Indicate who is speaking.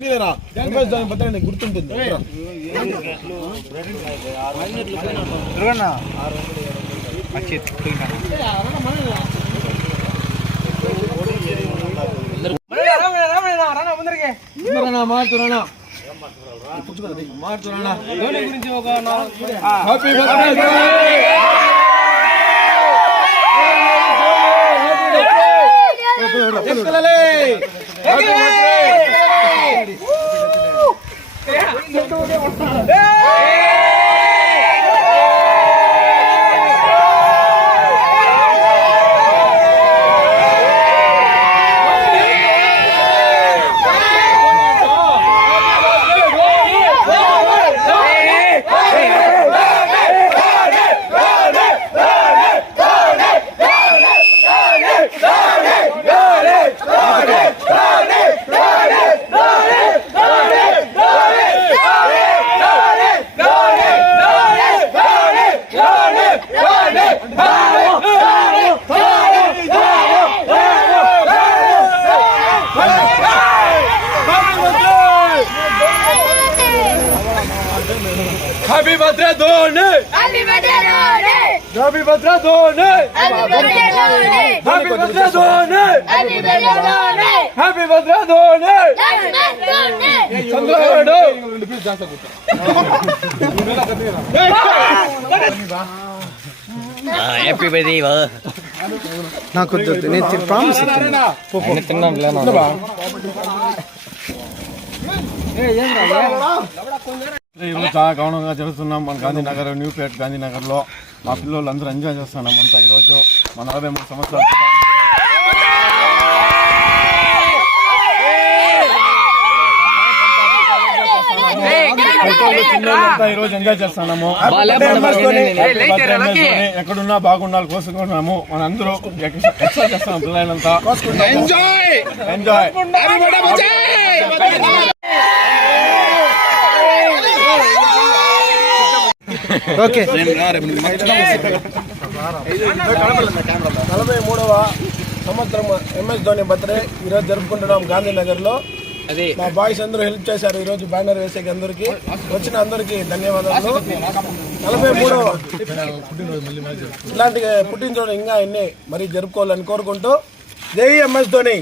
Speaker 1: మీదేనా? MS Dhoni birthday నీకు గుర్తుంటుంది రా. ఇంద్రనా, మారుతురానా? కూర్చోరా, మారుతురానా? Happy birthday Dhoni! Happy birthday, Dhoni!
Speaker 2: Happy birthday, Dhoni!
Speaker 1: Happy birthday, Dhoni!
Speaker 2: Happy birthday, Dhoni!
Speaker 1: Happy birthday, Dhoni!
Speaker 2: Happy birthday,
Speaker 1: Dhoni! Happy
Speaker 2: Batra Dhoni! Everybody
Speaker 1: ನಾ
Speaker 3: ಕುದ್ದು ನೀನು
Speaker 4: promise ತಿನ್ನ ಏ ಏನ್
Speaker 1: ఈరోజు చాలా గౌరవంగా జరుగుతున్నాం మన గాంధీనగర్ న్యూపేట్ గాంధీనగర్లో మా పిల్లలు అందరూ ఎంజాయ్ చేస్తున్నాం అంతా ఈరోజు మన నలభై మూడు సంవత్సరాలు ఈరోజు ఎంజాయ్ చేస్తున్నాము ఎక్కడున్నా బాగుండాలి కోసుకున్నాము మన అందరూ ఎక్సర్సైజ్ చేస్తున్నాం పిల్లలంతా ఎంజాయ్ ఎంజాయ్
Speaker 4: ఓకే.
Speaker 1: నలభై మూడవ సంవత్సరం ఎంఎస్ ధోని బర్త్డే. ఈరోజు జరుపుకుంటున్నాం గాంధీనగర్లో. మా బాయ్స్ అందరూ హెల్ప్ చేశారు ఈరోజు బ్యానర్ వేసేకి అందరికి. వచ్చిన అందరికి ధన్యవాదాలు. నలభై మూడవ ఇలాంటి పుట్టినరోజు ఇంకా ఎన్ని మరి జరుపుకోవాలని కోరుకుంటూ జై ఎంఎస్ ధోని.